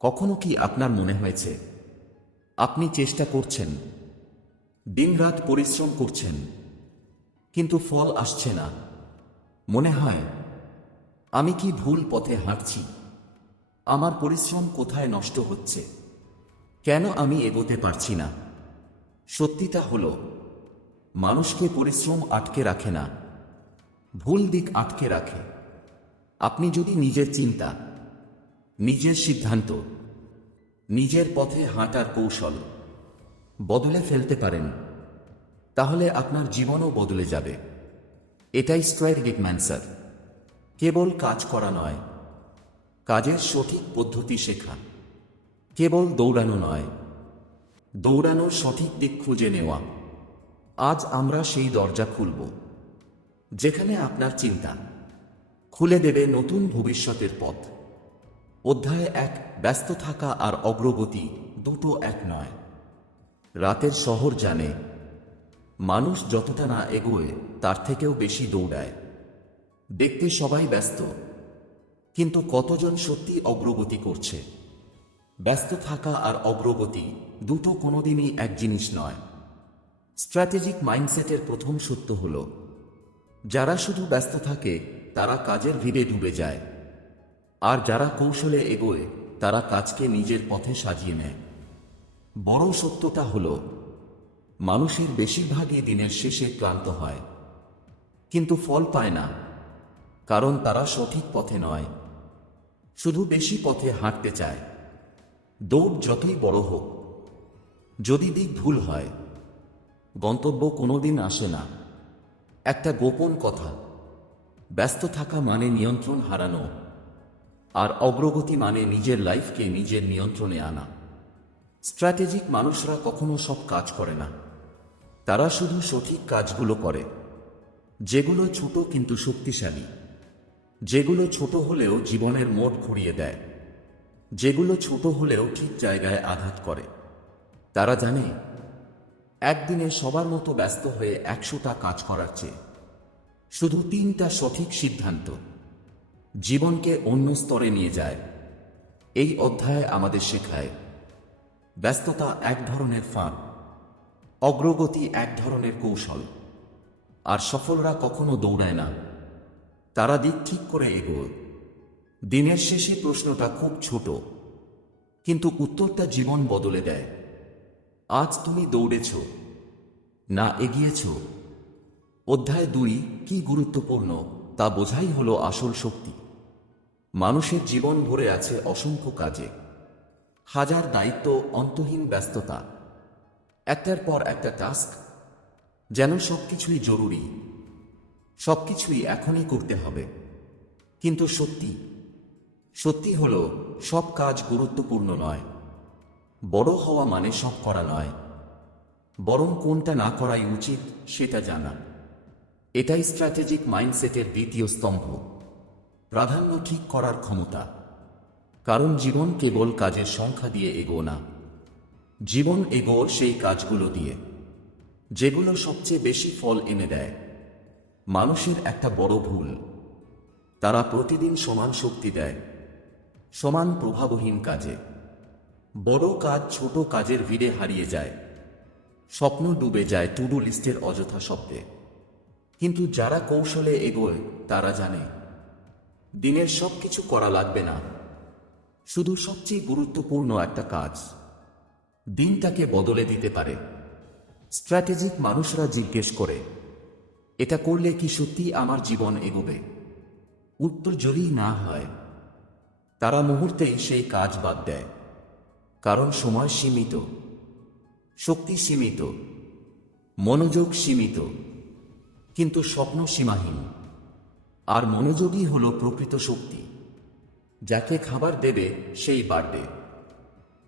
কখনো কি আপনার মনে হয়েছে আপনি চেষ্টা করছেন, দিনরাত পরিশ্রম করছেন, কিন্তু ফল আসছে না? মনে হয়, আমি কি ভুল পথে হাঁটছি? আমার পরিশ্রম কোথায় নষ্ট হচ্ছে? কেন আমি এগোতে পারছি না? সত্যিটা হলো, মানুষকে পরিশ্রম আটকে রাখে না, ভুল দিক আটকে রাখে। আপনি যদি নিজের চিন্তা, নিজের সিদ্ধান্ত, নিজের পথে হাঁটার কৌশল বদলে ফেলতে পারেন, তাহলে আপনার জীবনও বদলে যাবে। এটাই স্ট্র্যাটেজিক ম্যানসার। কেবল কাজ করা নয়, কাজের সঠিক পদ্ধতি শেখা। কেবল দৌড়ানো নয়, দৌড়ানোর সঠিক দিক খুঁজে নেওয়া। আজ আমরা সেই দরজা খুলব, যেখানে আপনার চিন্তা খুলে দেবে নতুন ভবিষ্যতের পথ। অধ্যায় 1, ব্যস্ত থাকা আর অগ্রগতি দুটো এক নয়। রাতের শহর জানে, মানুষ যতটা না এগোয় তার থেকেও বেশি দৌড়ায়। দেখতে সবাই ব্যস্ত, কিন্তু কতজন সত্যি অগ্রগতি করছে? ব্যস্ত থাকা আর অগ্রগতি দুটো কোনোদিনই এক জিনিস নয়। স্ট্র্যাটেজিক মাইন্ডসেটের প্রথম সত্য হল, যারা শুধু ব্যস্ত থাকে তারা কাজের ভিড়ে ডুবে যায়, আর যারা কৌশলে এগোয় তারা কাজকে নিজের পথে সাজিয়ে নেয়। বড় সত্যটা হল, মানুষের বেশিরভাগই দিনের শেষে ক্লান্ত হয়, কিন্তু ফল পায় না, কারণ তারা সঠিক পথে নয়, শুধু বেশি পথে হাঁটতে চায়। দৌড় যতই বড় হোক, যদি দিক ভুল হয়, গন্তব্য কোনোদিন আসে না। একটা গোপন কথা, ব্যস্ত থাকা মানে নিয়ন্ত্রণ হারানো, আর অগ্রগতি মানে নিজের লাইফকে নিজের নিয়ন্ত্রণে আনা। স্ট্র্যাটেজিক মানুষরা কখনো সব কাজ করে না, তারা শুধু সঠিক কাজগুলো করে, যেগুলো ছোট কিন্তু শক্তিশালী, যেগুলো ছোট হলেও জীবনের মোড় ঘুরিয়ে দেয়, যেগুলো ছোট হলেও ঠিক জায়গায় আঘাত করে। তারা জানে, একদিনে সবার মতো ব্যস্ত হয়ে 100টা কাজ করার চেয়ে শুধু 3টা সঠিক সিদ্ধান্ত জীবনকে অন্য স্তরে নিয়ে যায়। এই অধ্যায় আমাদের শেখায়, ব্যস্ততা এক ধরনের ফাঁদ, অগ্রগতি এক ধরনের কৌশল, আর সফলরা কখনো দৌড়ায় না, তারা দিক ঠিক করে এগোয়। দিনের শেষে প্রশ্নটা খুব ছোট, কিন্তু উত্তরটা জীবন বদলে দেয়। আজ তুমি দৌড়েছ না এগিয়েছ? অধ্যায় 2, কি গুরুত্বপূর্ণ তা বোঝাই হলো আসল শক্তি। মানুষের জীবন ভরে আছে অসংখ্য কাজে, হাজার দায়িত্ব, অন্তহীন ব্যস্ততা, একটার পর একটা টাস্ক, যেন সবকিছুই জরুরি, সবকিছুই এখনই করতে হবে। কিন্তু সত্যি হলো, সব কাজ গুরুত্বপূর্ণ নয়। বড় হওয়া মানে সব করা নয়, বরং কোনটা না করাই উচিত সেটা জানা। এটাই স্ট্র্যাটেজিক মাইন্ডসেটের দ্বিতীয় স্তম্ভ, প্রাধান্য ঠিক করার ক্ষমতা। কারণ জীবন কেবল কাজের সংখ্যা দিয়ে এগোয় না, জীবন এগোয় সেই কাজগুলো দিয়ে যেগুলো সবচেয়ে বেশি ফল এনে দেয়। মানুষের একটা বড় ভুল, তারা প্রতিদিন সমান শক্তি দেয় সমান প্রভাবহীন কাজে। বড় কাজ ছোট কাজের ভিড়ে হারিয়ে যায়, স্বপ্ন ডুবে যায় টু ডু লিস্টের অযথা শব্দে। কিন্তু যারা কৌশলে এগোয় তারা জানে, দিনের সবকিছু করা লাগবে না, শুধু সবচেয়ে গুরুত্বপূর্ণ একটা কাজ দিনটাকে বদলে দিতে পারে। স্ট্র্যাটেজিক মানুষরা জিজ্ঞেস করে, এটা করলে কি সত্যি আমার জীবন এগোবে? উত্তর যদি না হয়, তারা মুহূর্তেই সেই কাজ বাদ দেয়। কারণ সময় সীমিত, শক্তি সীমিত, মনোযোগ সীমিত, কিন্তু স্বপ্ন সীমাহীন। আর মনোযোগই হলো প্রকৃত শক্তি। যাকে খাবার দেবে সেই বাড়বে,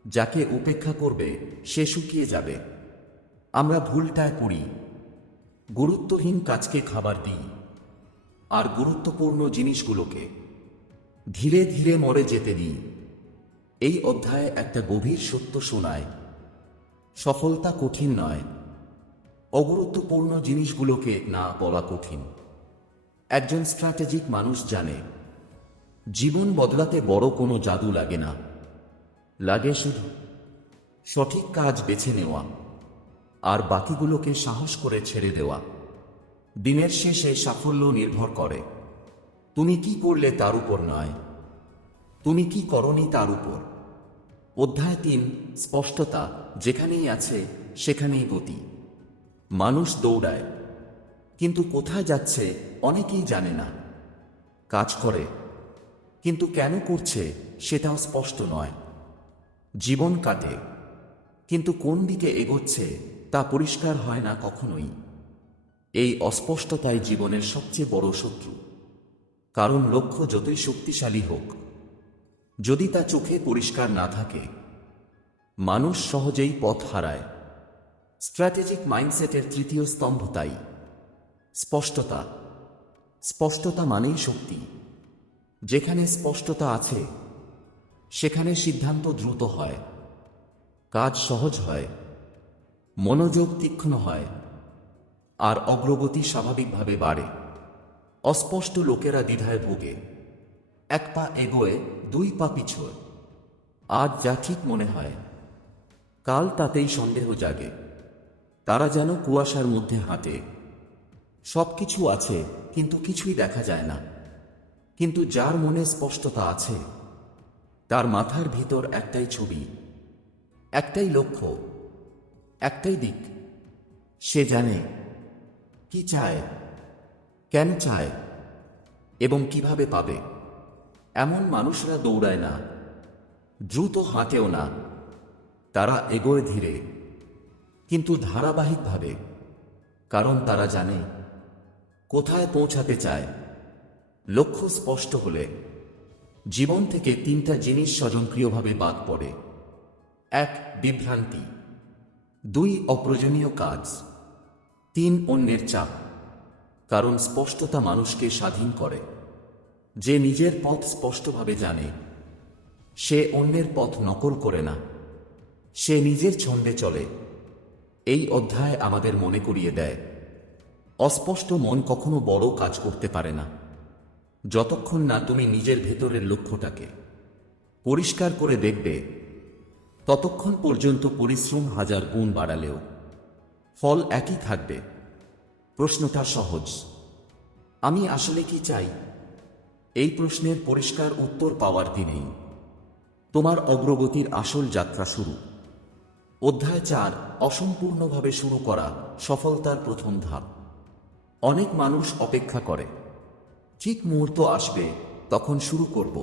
যাকে উপেক্ষা করবে সে শুকিয়ে যাবে। আমরা ভুলটায় পড়ি, গুরুত্বহীন কাজকে খাবার দিই, আর গুরুত্বপূর্ণ জিনিসগুলোকে ধীরে ধীরে মরে যেতে দিই। এই অধ্যায়ে একটা গভীর সত্য শোনায়, সফলতা কঠিন নয়, অগুরুত্বপূর্ণ জিনিসগুলোকে না বলা কঠিন। একজন স্ট্র্যাটেজিক মানুষ জানে, জীবন বদলাতে বড় কোনো জাদু লাগে না, লাগে শুধু সঠিক কাজ বেছে নেওয়া আর বাকিগুলোকে সাহস করে ছেড়ে দেওয়া। দিনের শেষে সাফল্য নির্ভর করে তুমি কি করলে তার উপর নয়, তুমি কি করনি তার উপর। অধ্যায় 3, স্পষ্টতা। যেখানেই আছে সেখানেই গতি। মানুষ দৌড়ায়, কিন্তু কোথায় যাচ্ছে অনেকেই জানে না। কাজ করে, কিন্তু কেন করছে সেটাও স্পষ্ট নয়। জীবন কাটে, কিন্তু কোন দিকে এগোচ্ছে তা পরিষ্কার হয় না কখনোই। এই অস্পষ্টতাই জীবনের সবচেয়ে বড় শত্রু। কারণ লক্ষ্য যতই শক্তিশালী হোক, যদি তা চোখে পরিষ্কার না থাকে, মানুষ সহজেই পথ হারায়। স্ট্র্যাটেজিক মাইন্ডসেটের তৃতীয় স্তম্ভ তাই স্পষ্টতা। স্পষ্টতা মানেই শক্তি। যেখানে স্পষ্টতা আছে সেখানে সিদ্ধান্ত দ্রুত হয়, কাজ সহজ হয়, মনোযোগ তীক্ষ্ণ হয়, আর অগ্রগতি স্বাভাবিকভাবে বাড়ে। অস্পষ্ট লোকেরা দ্বিধায় ভোগে, এক পা এগোয়, দুই পা পিছোয়। আজ যা ঠিক মনে হয়, কাল তাতেই সন্দেহ জাগে। তারা যেন কুয়াশার মধ্যে হাঁটে। সবকিছু আছে, কিন্তু কিছুই দেখা যায় না। কিন্তু যার মনে স্পষ্টতা আছে, তার মাথার ভিতর একটাই ছবি, একটাই লক্ষ্য, একটাই দিক। সে জানে কি চায়, কেন চায়, এবং কিভাবে পাবে। এমন মানুষরা দৌড়ায় না, দ্রুত হাঁটেও না। তারা এগোয় ধীরে, কিন্তু ধারাবাহিকভাবে। কারণ তারা জানে কোথায় পৌঁছাতে চায়। লক্ষ্য স্পষ্ট হলে জীবন থেকে 3টা জিনিস স্বয়ংক্রিয়ভাবে বাদ পড়ে। 1, বিভ্রান্তি। 2, অপ্রয়োজনীয় কাজ। 3, অন্যের চাপ। কারণ স্পষ্টতা মানুষকে স্বাধীন করে। যে নিজের পথ স্পষ্টভাবে জানে, সে অন্যের পথ নকল করে না, সে নিজের ছন্দে চলে। এই অধ্যায় আমাদের মনে করিয়ে দেয়, অস্পষ্ট মন কখনো বড় কাজ করতে পারে না। যতক্ষণ না তুমি নিজের ভেতরের লক্ষ্যটাকে পরিষ্কার করে দেখবে, ততক্ষণ পর্যন্ত পরিশ্রম 1000 গুণ বাড়ালেও ফল একই থাকবে। প্রশ্নটা সহজ, আমি আসলে কি চাই? এই প্রশ্নের পরিষ্কার উত্তর পাওয়ার দিনেই তোমার অগ্রগতির আসল যাত্রা শুরু। অধ্যায় 4, অসম্পূর্ণভাবে শুরু করা সফলতার প্রথম ধাপ। অনেক মানুষ অপেক্ষা করে, ঠিক মুহূর্ত আসবে তখন শুরু করব।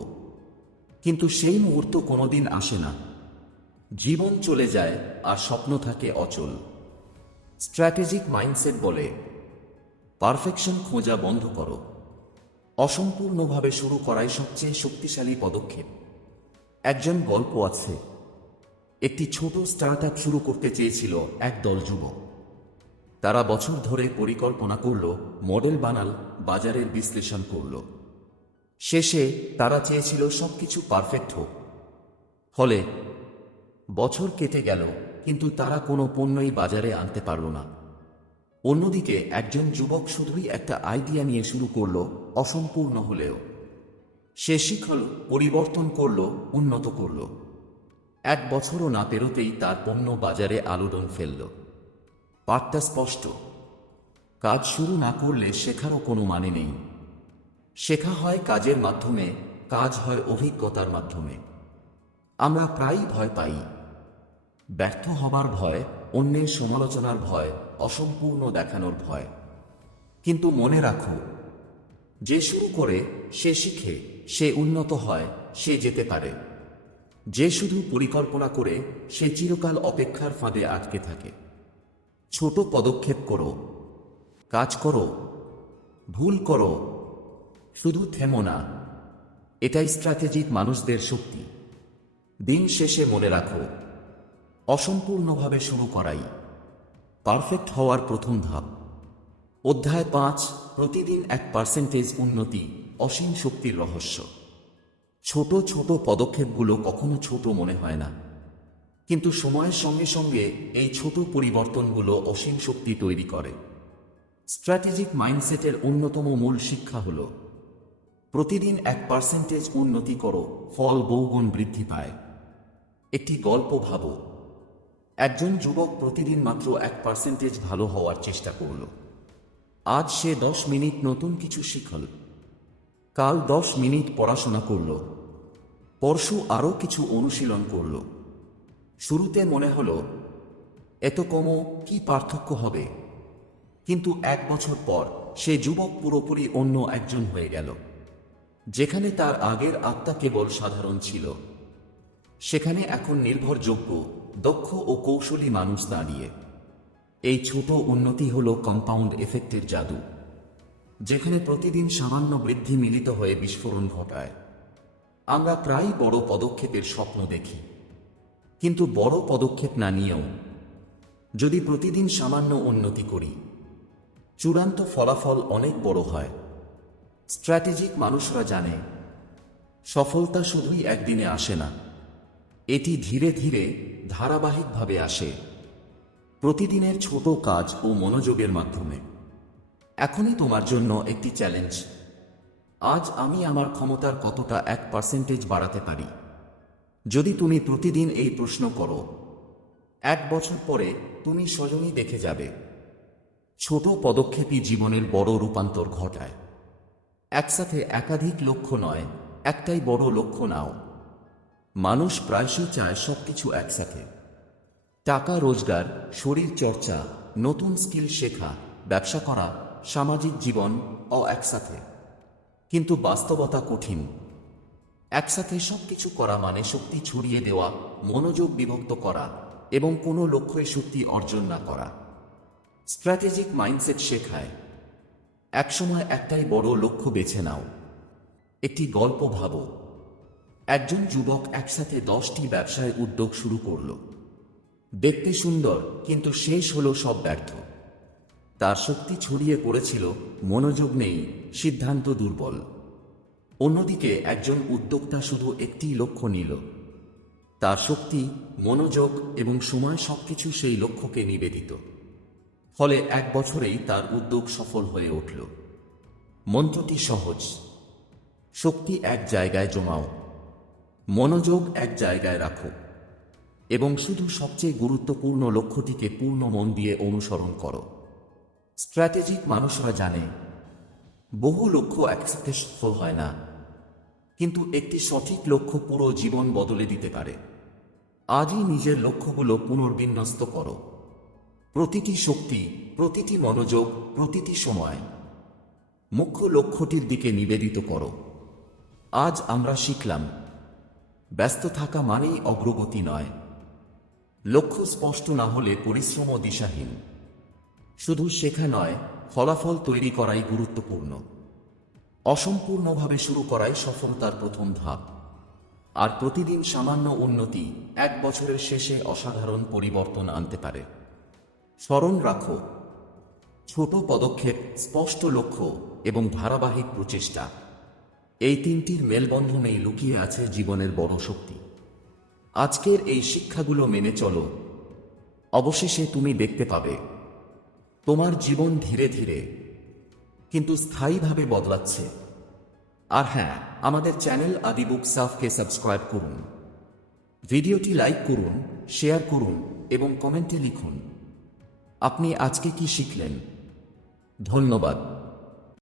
কিন্তু সেই মুহূর্ত কোনোদিন আসে না। জীবন চলে যায় আর স্বপ্ন থাকে অচল। স্ট্র্যাটেজিক মাইন্ডসেট বলে, পারফেকশন খোঁজা বন্ধ করো। অসম্পূর্ণভাবে শুরু করাই সবচেয়ে শক্তিশালী পদক্ষেপ। একজন গল্প আছে, একটি ছোট স্টার্টআপ শুরু করতে চেয়েছিল একদল যুবক। তারা বছর ধরে পরিকল্পনা করল, মডেল বানাল, বাজারের বিশ্লেষণ করল। শেষে তারা চেয়েছিল সবকিছু পারফেক্ট হোক। ফলে বছর কেটে গেল, কিন্তু তারা কোনো পণ্যই বাজারে আনতে পারল না। অন্যদিকে একজন যুবক শুধুই একটা আইডিয়া নিয়ে শুরু করল, অসম্পূর্ণ হলেও। সে শিখল, পরিবর্তন করল, উন্নত করল। 1 বছরও না পেরোতেই তার পণ্য বাজারে আলোড়ন ফেলল। পাঠটা স্পষ্ট, কাজ শুরু না করলে শেখারও কোনো মানে নেই। শেখা হয় কাজের মাধ্যমে, কাজ হয় অভিজ্ঞতার মাধ্যমে। আমরা প্রায়ই ভয় পাই, ব্যর্থ হবার ভয়, অন্যের সমালোচনার ভয়, অসম্পূর্ণ দেখানোর ভয়। কিন্তু মনে রাখো, যে শুরু করে সে শিখে, সে উন্নত হয়, সে যেতে পারে। যে শুধু পরিকল্পনা করে সে চিরকাল অপেক্ষার ফাঁদে আটকে থাকে। ছোট পদক্ষেপ করো, কাজ করো, ভুল করো, শুধু থেমো না। এটাই স্ট্র্যাটেজিক মানুষদের শক্তি। দিন শেষে মনে রাখো, অসম্পূর্ণভাবে শুরু করাই পারফেক্ট হওয়ার প্রথম ধাপ। অধ্যায় 5, প্রতিদিন 1% উন্নতি, অসীম শক্তির রহস্য। ছোট ছোট পদক্ষেপগুলো কখনো ছোট মনে হয় না, কিন্তু সময়ের সঙ্গে সঙ্গে এই ছোট পরিবর্তনগুলো অসীম শক্তি তৈরি করে। স্ট্র্যাটেজিক মাইন্ডসেটের অন্যতম মূল শিক্ষা হল, প্রতিদিন 1% উন্নতি করো, ফল বহুগুণ বৃদ্ধি পায়। একটি গল্প ভাবো। একজন যুবক প্রতিদিন মাত্র 1% ভালো হওয়ার চেষ্টা করল। আজ সে 10 মিনিট নতুন কিছু শিখল, কাল 10 মিনিট পড়াশোনা করল, পরশু আরও কিছু অনুশীলন করল। শুরুতে মনে হলো এত কমও কি পার্থক্য হবে, কিন্তু 1 বছর পর সে যুবক পুরোপুরি অন্য একজন হয়ে গেল। যেখানে তার আগের আত্মা কেবল সাধারণ ছিল, সেখানে এখন নির্ভরযোগ্য, দক্ষ ও কৌশলী মানুষ দাঁড়িয়ে। এই ছোট উন্নতি হল কম্পাউন্ড এফেক্টের জাদু, যেখানে প্রতিদিন সামান্য বৃদ্ধি মিলিত হয়ে বিস্ফোরণ ঘটায়। আমরা প্রায়ই বড় পদক্ষেপের স্বপ্ন দেখি, কিন্তু বড় পদক্ষেপ না নিয়েও যদি প্রতিদিন সামান্য উন্নতি করি, চূড়ান্ত ফলাফল অনেক বড় হয়। স্ট্র্যাটেজিক মানুষরা জানে সফলতা শুধুই একদিনে আসে না, এটি ধীরে ধীরে ধারাবাহিকভাবে আসে, প্রতিদিনের ছোট কাজ ও মনোযোগের মাধ্যমে। এখনই তোমার জন্য একটি চ্যালেঞ্জ। আজ আমি আমার ক্ষমতার কতটা 1% বাড়াতে পারি? যদি তুমি প্রতিদিন এই প্রশ্ন করো, 1 বছর পরে তুমি স্বজনই দেখে যাবে। ছোট পদক্ষেপই জীবনের বড় রূপান্তর ঘটায়। একসাথে একাধিক লক্ষ্য নয়, একটাই বড় লক্ষ্য নাও। মানুষ প্রায়শই চায় সবকিছু একসাথে: টাকা রোজগার, শরীর চর্চা, নতুন স্কিল শেখা, ব্যবসা করা, সামাজিক জীবন একসাথে। কিন্তু বাস্তবতা কঠিন। একসাথে সবকিছু করা মানে শক্তি ছড়িয়ে দেওয়া, মনোযোগ বিভক্ত করা এবং কোনো লক্ষ্যে শক্তি অর্জন না করা। স্ট্র্যাটেজিক মাইন্ডসেট শেখায় একসময় একটাই বড় লক্ষ্য বেছে নাও। একটি গল্প ভাবো। একজন যুবক একসাথে 10টি ব্যবসায় উদ্যোগ শুরু করল। দেখতে সুন্দর, কিন্তু শেষ হলো সব ব্যর্থ। তার শক্তি ছড়িয়ে পড়েছিল, মনোযোগ নেই, সিদ্ধান্ত দুর্বল। অন্যদিকে একজন উদ্যোক্তা শুধু একটি লক্ষ্য নিল। তার শক্তি, মনোযোগ এবং সময় সবকিছু সেই লক্ষ্যকে নিবেদিত। ফলে 1 বছরেই তার উদ্যোগ সফল হয়ে উঠল। মন্ত্রটি সহজ: শক্তি এক জায়গায় জমাও, মনোযোগ এক জায়গায় রাখো এবং শুধু সবচেয়ে গুরুত্বপূর্ণ লক্ষ্যটিকে পূর্ণ মন দিয়ে অনুসরণ করো। স্ট্র্যাটেজিক মানুষরা জানে বহু লক্ষ্য একসাথে সফল হয় না, কিন্তু একটি সঠিক লক্ষ্য পুরো জীবন বদলে দিতে পারে। আজই নিজের লক্ষ্যগুলো পুনর্বিন্যস্ত করো। প্রতিটি শক্তি, প্রতিটি মনোযোগ, প্রতিটি সময় মুখ্য লক্ষ্যটির দিকে নিবেদিত করো। আজ আমরা শিখলাম, ব্যস্ত থাকা মানেই অগ্রগতি নয়। লক্ষ্য স্পষ্ট না হলে পরিশ্রমও দিশাহীন। শুধু শেখা নয়, ফলাফল তৈরি করাই গুরুত্বপূর্ণ। অসম্পূর্ণভাবে শুরু করাই সফলতার প্রথম ধাপ। আর প্রতিদিন সামান্য উন্নতি 1 বছরের শেষে অসাধারণ পরিবর্তন আনতে পারে। স্মরণ রাখো, ছোট পদক্ষেপ, স্পষ্ট লক্ষ্য এবং ধারাবাহিক প্রচেষ্টা, এই 3টির মেলবন্ধনেই লুকিয়ে আছে জীবনের বড় শক্তি। আজকের এই শিক্ষাগুলো মেনে চলো, অবশেষে তুমি দেখতে পাবে তোমার জীবন ধীরে ধীরে কিন্তু স্থায়ীভাবে বদলাচ্ছে। আর হ্যাঁ, আমাদের চ্যানেল আদি বুক সাফকে সাবস্ক্রাইব করুন, ভিডিওটি লাইক করুন, শেয়ার করুন এবং কমেন্টে লিখুন আপনি আজকে কি শিখলেন। ধন্যবাদ।